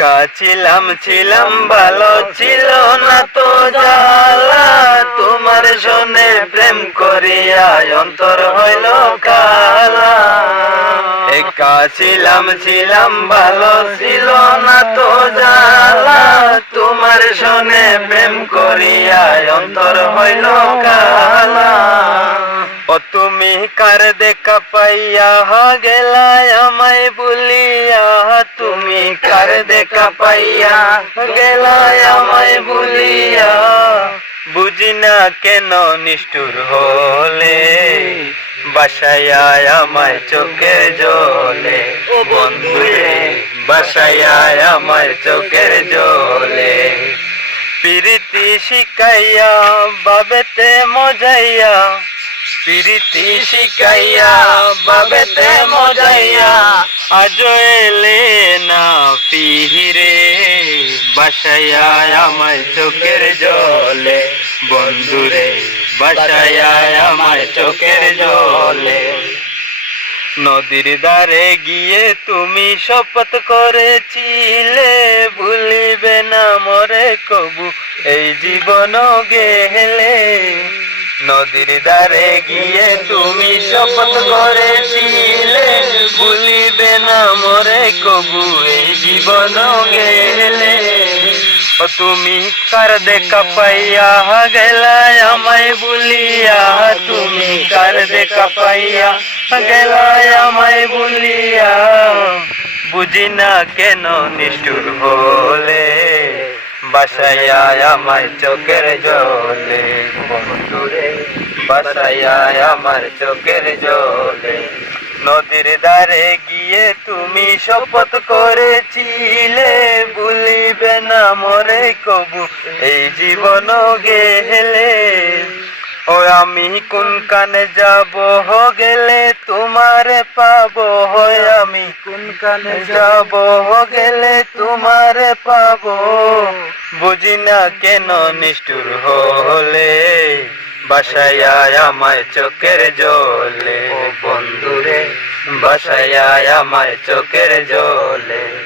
একা ছিলাম ছিলাম, ভালো ছিল না তো জালা তোমার শোনে প্রেম করিয়া অন্তর হইল কালা। একা ছিলাম ছিলাম, ভালো ছিল না তো জালা তোমার শোনে প্রেম করিয়া অন্তর হইল কালা। ও তুমি কার দেখা পাইয়া গেলা আমায় বলিয়া দেখা পাইয়া গেলা আমায় বলিয়া বুঝি না কেন নিষ্ঠুর হলে, বাসায় আমায় চোখের জলে। ও বন্ধুরে, বাসায় আমায় চোখের জলে। প্রীতি শিখাইয়া, বাবেতে মজাইয়া। প্রীতি শিখাইয়া, বাবেতে মজাইয়া। আজ না পিহিরে বাসায়া আমায় চোখের জলে। বন্ধুরে বাসায়া আমায় চোখের জলে। নদীর ধারে গিয়ে তুমি শপথ করেছিলে, ভুলিবে না মরে কবু, এই জীবন গেলে। নদীর ধারে গিয়ে তুমি শপথ করেছিলে। ভুলিবে না মরে কবু এই জীবন গেলে। ও তুমি কার দেখা পাইয়া গেলা, আমায় বলিয়া তুমি কার দেখা পাইয়া গেলা, আমায় বলিয়া। বুঝি না কেন নিষ্ঠুর হলে বাসায়া আমার চোখের জলে। বন্ধুরে বাসায়া আমার চোখের জলে। নদীর ধারে গিয়ে তুমি শপথ করেছিলে। ভুলিবে না মরে কবু এই জীবন গেলে। ও আমি কোন কানে যাব গেলে তোমারে পাব হয় আমি। কোন কানে যাব গেলে তোমারে পাব। বুঝি না কেন নিষ্ঠুর হলে বাসায় আমায় চোখের জলে। বাসায় আমার চোখের জলে।